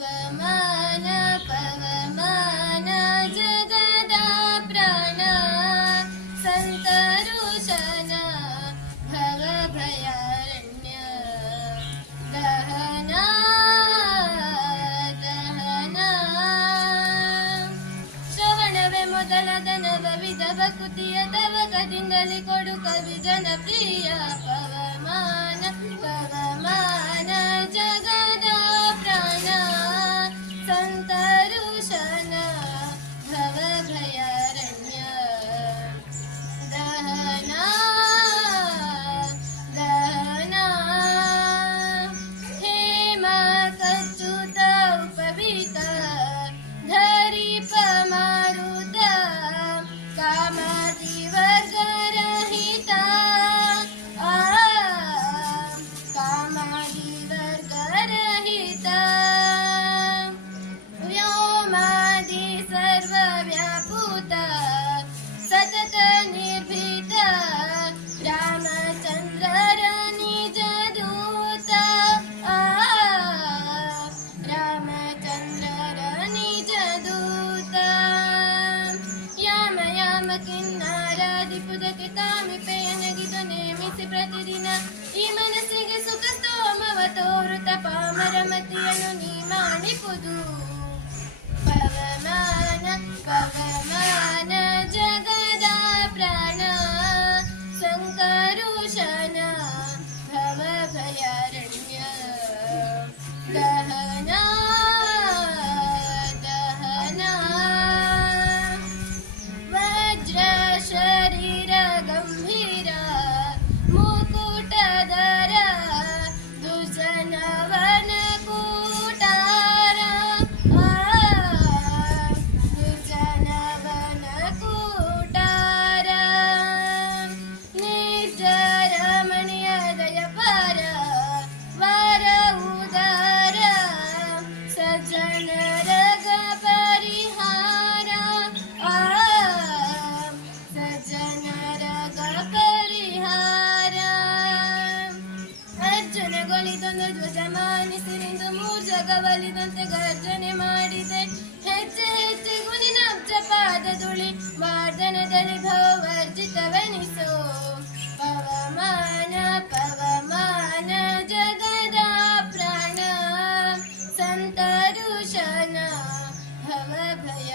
ಪವಮಾನ ಪವಮಾನ ಪ್ರಾಣ. ಸಂತರುಷನ ಭವ ಭಯಾರಣ್ಯ ದಹನ ದಹನ. ಶ್ರವಣವೇ ಮೊದಲ ನವ ವಿಧ ಭಕುತಿಯ ತವಕದಿಂದಲೇ ಕೊಡು ಕವಿ ಜನಪ್ರಿಯ ಪವಮಾನ ಪವಮಾನ ಜಗದ ನೇಮಿಸಿ ಪ್ರತಿದಿನ ಈ ಮನಸ್ಸಿಗೆ ಸುಖ ಸ್ತೋಮವ ತೋರುತ್ತ ಪಾಮರ ಮತಿಯನ್ನು ನೀ ಮಾಡಿಪುದು ಪವಮಾನ ಪವಮಾನ ಮಾನಿಸಿರಿಂದು ಮೂರ್ಜಗವಲಿದಂತೆ ಗರ್ಜನೆ ಮಾಡಿದೆ ಹೆಜ್ಜೆ ಹೆಜ್ಜೆಗೂ ನಿನಬ್ಜ ಪಾದದುಳಿ ವಾರ್ಧನದಲ್ಲಿ ಭವರ್ಜಿತವೆನಿಸೋ ಪವಮಾನ ಪವಮಾನ ಜಗದ ಪ್ರಾಣ ಸಂತರುಷನ ಭವ ಭಯ